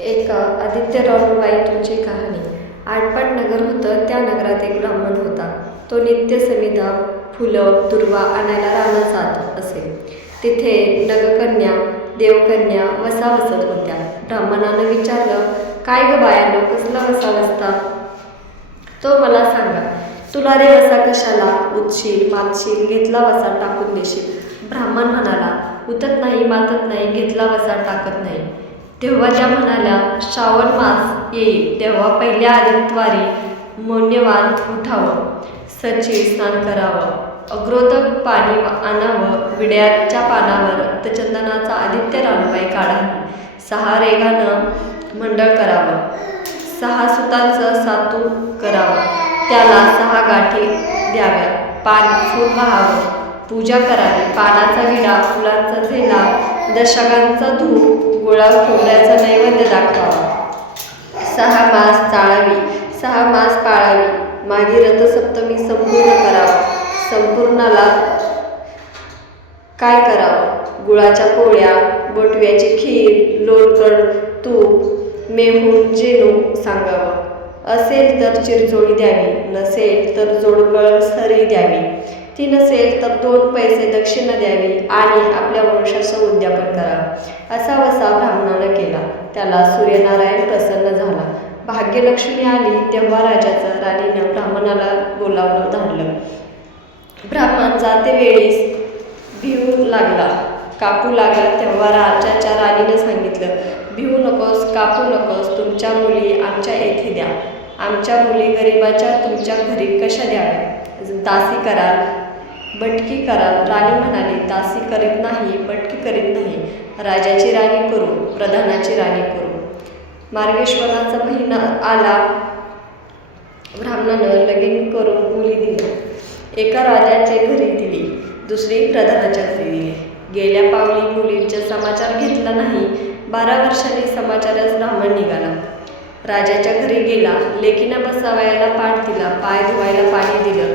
एक आदित्य रावबाई तुमची कहाणी. आटपाट नगर होतं त्या नगरात एक ब्राह्मण होता. तो नित्य समिधा फुलं दुर्वा आणायला रानात जात असे. तिथे नगकन्या देवकन्या वसा वसत होत्या. ब्राह्मणानं विचारलं काय ग बायानो कसला वसा वसता तो मला सांगा तुला रे वसा कशाला उचशील मातशील घेतला वसा टाकून देशील? ब्राह्मण म्हणाला उतत नाही मातत नाही घेतला वसा टाकत नाही. तेव्हा त्या म्हणाल्या श्रावण मास येईल. तेव्हा पहिल्या आदित्वारी मौन्यवान उठावं सचे स्नान करावं. अग्रोदक पाणी आणावं. विड्याच्या पानावर रक्तचंदनाचा आदित्य रानबाई काढावी. सहा रेघानं मंडळ करावं. सहा सुतांचं सातू करावं. त्याला सहा गाठी द्याव्या पान फूल व्हावं. पूजा करावी. पानाचा विडा फुलांचा झेला दशकांचा धूप गोळा खोबऱ्याचा नैवेद्य दाखवावा. सहा मास चाळावी. सहा मास पाळावी. मागे रथसप्तमी संपूर्ण करावा. संपूर्णाला काय करावं? गुळाच्या पोळ्या बोटव्याची खीर लोणकड तूप मेहून जेनू सांगावं. असेल तर चिरचोळी द्यावी. नसेल तर जोडकळ सरी द्यावी. ती नसेल तर दोन पैसे दक्षिणा द्यावी आणि आपल्या वंशाचं उद्यापन करावं असा वसा ब्राह्मणानं केला. त्याला सूर्यनारायण प्रसन्न झाला. भाग्यलक्ष्मी आली तेव्हा राजाचं राणीनं ब्राह्मणाला बोलावलं धाडलं ब्राह्मण जाते वेळीस भिवू लागला. कापू लागला तेव्हा राजाच्या राणीनं सांगितलं भिवू नकोस कापू नकोस तुमच्या मुली आमच्या येथे द्या. आमच्या मुली गरिबाच्या तुमच्या घरी कशा द्याव्या? दासी कराल बटकी कराल. राणी म्हणाली दासी करीत नाही बटकी करीत नाही. राजाची राणी करू प्रधानाची राणी करू. मार्गेश्वराचा महिना आला. ब्राह्मणानं लगीन करून मुली दिल्या. एका राजाच्या घरी दिली दुसरी प्रधानाच्या घरी दिली. गेल्या पावली मुलींचा समाचार घेतला नाही. बारा वर्षांनी समाचारच ब्राह्मण निघाला. राजाच्या घरी गेला. लेकीना बसावायला पाठ दिला पाय धुवायला पाणी दिलं.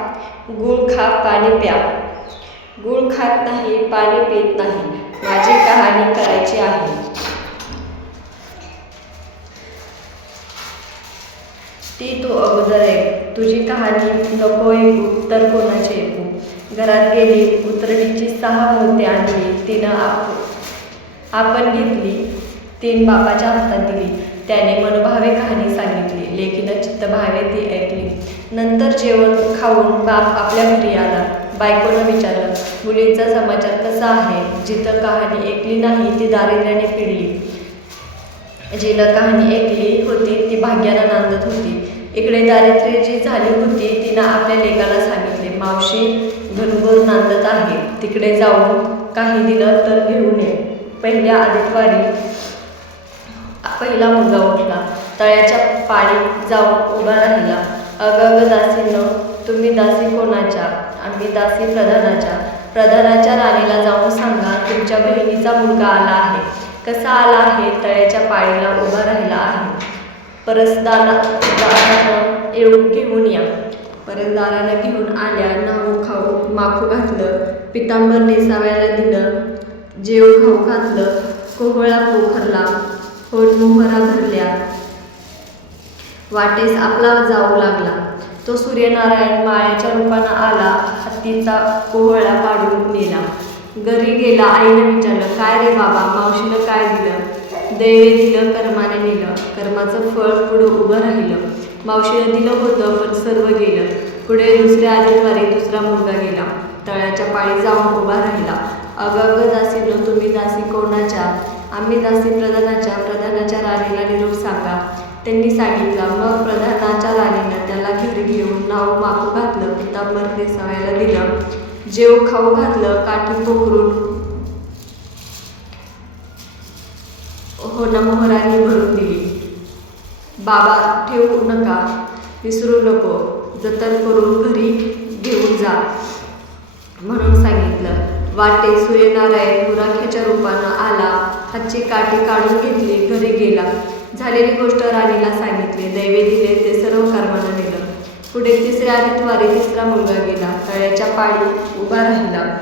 गुळ खा पाणी प्या. गुळ खात नाही पाणी पित नाही. माझी कहाणी करायची आहे. ती तू अगोदर ऐक. तुझी कहाणी नको ऐकू तर कोणाची ऐकू? घरात गेली उतरणीची सहा मोती आणली. तिनं आप आपण घेतली तीन बापाच्या हातात दिली. त्याने मनभावे कहाणी सांगितली लेकीनं चित्तभावे ती ऐकली. नंतर जेवण खाऊन बाप आपल्या घरी आला. बायकोनं विचारलं मुलींचा समाचार कसा आहे? जिथं कहाणी ऐकली नाही ती दारिद्र्याने पिडली. जिनं कहाणी ऐकली होती ती भाग्यानं नांदत होती. इकडे दारिद्र्य जी झाली होती तिनं आपल्या लेकाला सांगितले मावशी घनघोर नांदत आहे. तिकडे जाऊन काही दिलं तर घेऊन ये पहिल्या आदितवारी पहिला मुलगा उठला. तळ्याच्या पाणी जाऊन उभा राहिला. अग अग दासीनं तुम्ही दासी कोणाच्या? आम्ही दासी प्रधानाच्या. प्रधानाच्या राणीला जाऊन सांगा तुमच्या बहिणीचा मुलगा आला आहे. कसा आला आहे? तळ्याच्या पाळीला उभा राहिला आहे. परसदारानं दारानं येऊन घेऊन या. परसदारानं घेऊन आल्या नाऊ खाऊ माखू घातलं पितांबर नेसाव्याला दिलं जेव खाऊ घातलं कोहळा पोखरला. होट मोहरा भरल्या वाटेस आपला जाऊ लागला. तो सूर्यनारायण माळ्याच्या रूपानं आला हत्तीचा कोहळा पाडून नेला. घरी गेला आईनं विचारलं काय रे बाबा मावशीनं काय दिलं? दैवे दिलं कर्माने नेलं. कर्माचं फळ पुढं उभं राहिलं. मावशीनं दिलं होतं पण सर्व गेलं. पुढे दुसऱ्या आदितवारी दुसरा मुलगा गेला. तळ्याच्या पाळी जाऊन उभा राहिला. अगं अग दासीनो तुम्ही दासी कोणाच्या? आम्ही दासी प्रधानाच्या प्रधानाच्या राणीला निरोप सांगा. त्यांनी सांगितलं मग प्रधानाच्या राणीनं त्याला घरी घेऊन नाव मागू घातलं पितांबर नेसावायला दिलं. जेव खाऊ घातलं काठी पोखरून. हो ना भरून दिली. बाबा ठेवू नका. विसरू नको. जतन करून घरी घेऊन जा. म्हणून सांगितलं. वाटे सूर्यनारायण मुराख्याच्या रूपानं आला. हातची काठी काढून घेतली घरी गेला. झालेली गोष्ट राणीला सांगितली. दैवे दिले ते सर्व कर्मानं नेलं. पुढे तिसऱ्या आदितवारी तिसरा मुलगा गेला. तळ्याच्या पाळी उभा राहिला.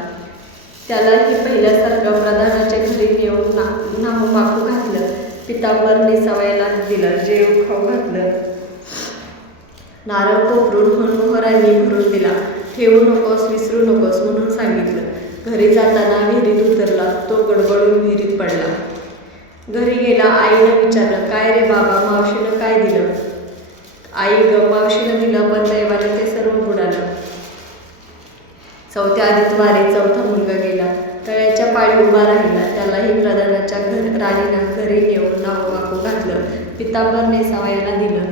त्यालाही पहिल्यासारखं प्रधानाच्या घरी नेऊन ना नाहू माखू घातलं. पितांबर नेसावायला दिलं जेव खाऊ घातलं. नारळ कोपरून मनोहरांनी भरून दिला. ठेवू नकोस विसरू नकोस म्हणून सांगितलं. घरी जाताना विहिरीत उतरला. तो गडबडून विहिरीत पडला. घरी गेला आईनं विचारलं काय रे बाबा मावशीनं काय दिलं? आई ग मावशीनं दिलं पण दैवानं ते सर्व बुडालं. चौथ्या वारे चौथा मुलगा गेला. तळ्याच्या पाळी उभा राहिला. त्यालाही प्रधानाच्या घर राणीनं घरी नेऊन नाव वाकू घातलं. पितांबर सवायला दिलं.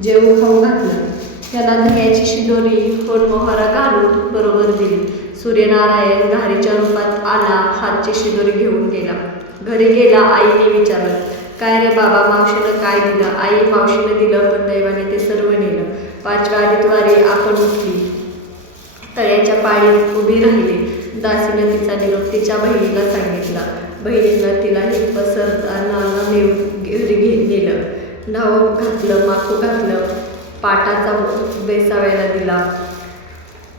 जेवू खाऊ घातलं. त्याला धन्याची शिदोरी कोण मोहरा सूर्यनारायण घारीच्या रूपात आला हातची शिदोरी घेऊन गेला. घरी गेला आईने विचारलं काय रे बाबा मावशीनं काय दिलं? आई मावशीनं दिलं पण दैवाने ते सर्व नेलं. पाचव्या आदितवारी आपण उठली. तळ्याच्या पाळीत उभी राहिली. दासीनं तिचा निरोप तिच्या बहिणीला सांगितला. बहिणीनं तिलाही पसरताना नेऊन घरी घेत गेलं नाव घातलं माखू घातलं. पाटाचा बेसावायला दिला.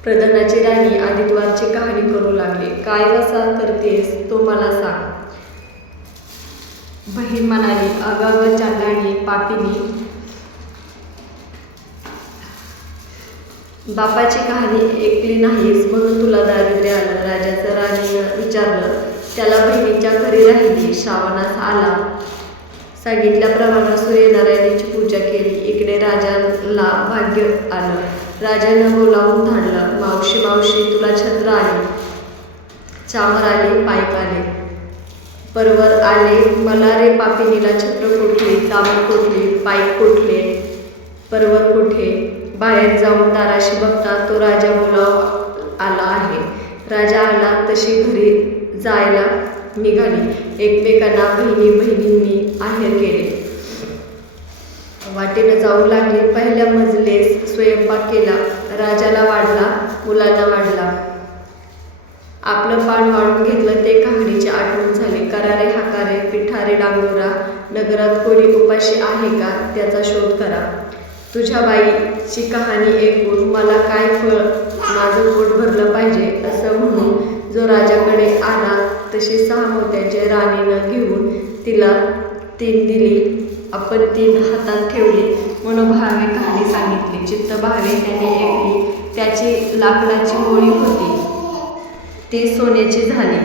प्रधानाची राणी आदित्वारची कहाणी करू लागली. काय कसा करतेस तो मला सांग. बहीण म्हणाली अगाग चांडाणी पापिनी बापाची कहाणी ऐकली नाहीस म्हणून तुला दारिद्र्य आलं. राजाचं राणीनं विचारलं त्याला बहिणीच्या घरी राहिली श्रावणास आला. सांगितल्याप्रमाणे सूर्यनारायणाची पूजा केली. इकडे राजाला भाग्य आलं. राजानं बोलावून धाडलं. मावशी मावशी तुला छत्र आले चामर आले पायक आले परवर आले मला रे पापिनीला छत्र कुठले चामर कुठले पाईप कुठले? परवर कुठे? बाहेर जाऊन दाराशी बघता तो राजा बोलाव आला आहे. राजा आला तशी घरी जायला निघाली. एकमेकांना बहिणी बहिणींनी आहेर केले. वाटेनं जाऊ लागले पहिल्या मजलेस स्वयंपाक केला. राजाला वाढला मुलांना वाढला आपलं पान वाढून घेतलं ते कहाणीची आठवण झाली. करारे हाकारे पिठारे डांगोरा नगरात कोणी उपाशी आहे का त्याचा शोध करा. तुझ्या बाईची कहाणी ऐकून मला काय फळ माझं पोट भरलं पाहिजे असं म्हणून जो राजाकडे आला तशी सहा मोत्याचे राणीनं घेऊन तिला तीन दिली. आपण तीन हातात ठेवली. मनोभावे कहाणी सांगितली. चित्तभावे त्याने ऐकली. त्याची लाकडाची गोळी होती. ते सोन्याचे झाले.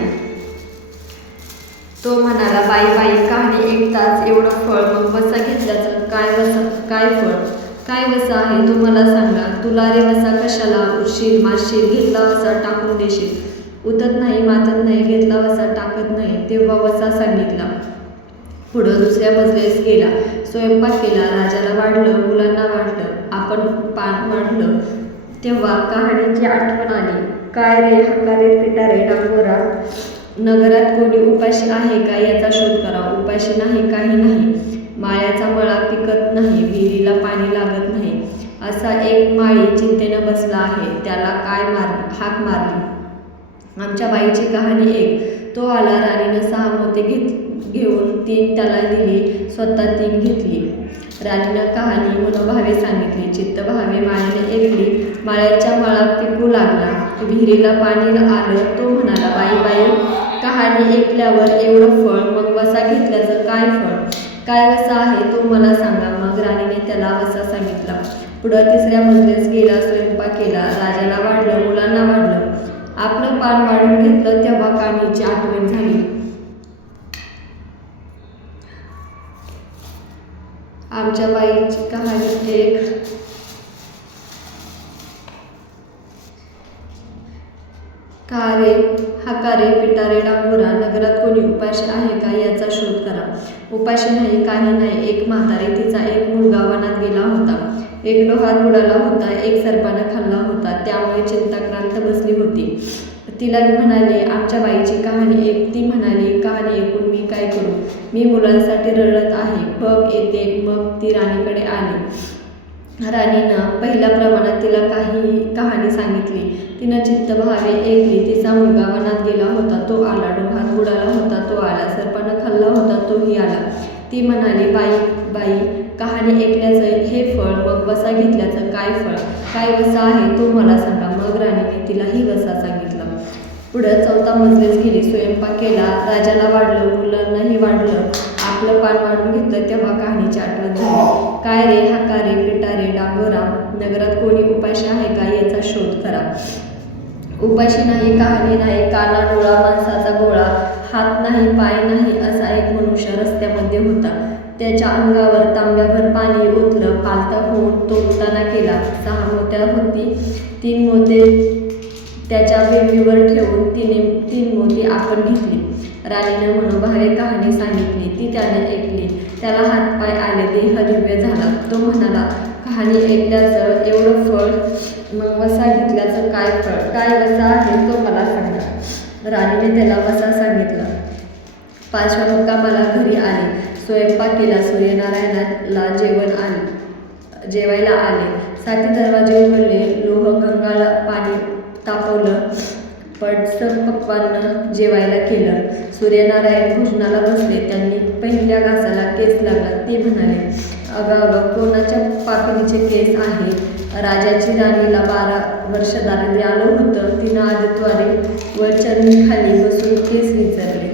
तो म्हणाला बाई बाई कहाणी ऐकताच एवढं फळ मग वसा घेतल्याचं काय वसा काय फळ? काय वसा आहे? तू मला सांगा तुला रे वसा कशाला? उशीर मारशील घेतला वसा टाकून देशील. उतत नाही मातत नाही घेतला वसा टाकत नाही. तेव्हा वसा सांगितला. पुढं दुसऱ्या मजलेस गेला. स्वयंपाक केला राजाला वाढलं मुलांना वाढलं आपण पान मांडलं तेव्हा कहाणीची आठवण आली. काय रे हकारे पिटारे डांगोरा नगरात कोणी उपाशी आहे का याचा शोध करा उपाशी नाही काही नाही. माळ्याचा मळा पिकत नाही विहिरीला पाणी लागत नाही. असा एक माळी चिंतेनं बसला आहे. त्याला काय मार हाक मारली? आमच्या बाईची कहाणी एक. तो आला राणीनं सहा मोते घेत घेऊन तीन त्याला दिली स्वतः तीन घेतली. राणीनं कहाणी मनोभावे सांगितली. चित्तभावे माळ्याने ऐकली माळ्याच्या माळात पिकू लागला. विहिरीला पाणी आलं तो म्हणाला बाई बाई कहाणी ऐकल्यावर एवढं फळ मग वसा घेतल्याचं काय फळ? काय वसा आहे तो मला सांगा. मग राणीने त्याला वसा सांगितला. पुढं तिसऱ्या मजल्यास गेला स्वयंपाक केला. राजाला वाढलं मुलांना वाढलं. आपलं पान वाढून घेतलं तेव्हा कामीची आठवण झाली. आमच्या बाईची कहाणी एक. कारे हाकारे पिटारे डांगोरा नगरात कोणी उपाशी आहे का याचा शोध करा. उपाशी नाही काही नाही. एक म्हातारे तिचा एक मुलगा वनात गेला होता. एक डोहात बुडाला होता एक सर्पानं खाल्ला होता. त्यामुळे चिंताक्रांत बसली होती. तिला म्हणाले आमच्या बाईची कहाणी एक. ती म्हणाली कहाणी ऐकून मी मुलांसाठी रडत आहे. बघ येते. मग ती राणीकडे आली. राणीनं पहिल्या प्रमाणात तिला काही कहाणी सांगितली. तिनं चित्त भावे ऐकली. तिचा मुलगा वनात गेला होता. तो आला. डोहात बुडाला होता. तो आला. सर्पानं खाल्ला होता. तोही आला. ती म्हणाली बाई बाई कहाणी ऐकल्याचं हे फळ मग वसा घेतल्याचं काय फळ? काय वसा आहे? तो मला सांगा. मग राणीने तिलाही वसा सांगितला. पुढं चौथा मजलेच गेली स्वयंपाक केला राजाला वाढलं मुलांनाही वाढलं आपलं पान वाढून घेतलं तेव्हा कहाणीची आठवण झाली. काय रे हाका रे पिटा रे डांगोरा नगरात कोणी उपाशी आहे का याचा शोध करा. उपाशी नाही कहाणी नाही काला डोळा माणसाचा गोळा हात नाही पाय नाही असा एक मनुष्य रस्त्यामध्ये होता. त्याच्या अंगावर तांब्याभर पाणी ओतलं पालता होऊन तो उताना केला. सहा मोत्या होती तीन मोते त्याच्या बेंबीवर ठेवून तिने तीन मोती आपण घेतली. राणीने मनोभावे कहाणी सांगितली. ती त्याने ऐकली. त्याला हातपाय आले. देह दिव्य झाला. तो म्हणाला कहाणी ऐकल्याचं एवढं फळ मग वसा घेतल्याचं काय फळ? काय वसा आहे तो मला सांगा. राणीने त्याला वसा सांगितला. पाचव्या मुक्कामाला घरी आले. स्वयंपाक केला सूर्यनारायणाला जेवण आले. जेवायला आले. साठी दरवाजे उघडले. लोह गंगाला पाणी तापवलं. पटसर पक्वानं जेवायला केलं. सूर्यनारायण भोजनाला बसले. त्यांनी पहिल्या घासाला केस लागला ते म्हणाले अगं अगं कोणाच्या पापिनीचे केस आहे? राजाची राणीला बारा वर्ष दारिद्र्य आलं होतं. तिनं आदित्वारे व खाली बसून केस विचारले.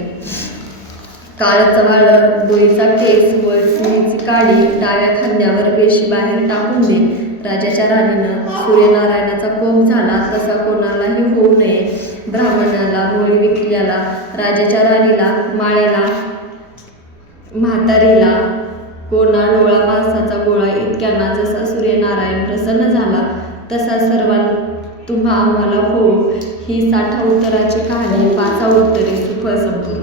काळ चव्हाळ बोईचा केस व काडी डाव्या खांद्यावर पेशी बाहेर टाकून दे. राजाच्या राणीनं सूर्यनारायणाचा कोप झाला. तसा कोणालाही होऊ नये. ब्राह्मणाला मोळी विकल्याला राजाच्या राणीला माळ्याला म्हातारीला कोणा डोळा माणसाचा गोळा इतक्यांना जसा सूर्यनारायण प्रसन्न झाला तसा सर्वां तुम्हा आम्हाला हो ही साठा उत्तराची कहाणी पाचा उत्तरे सुख संपली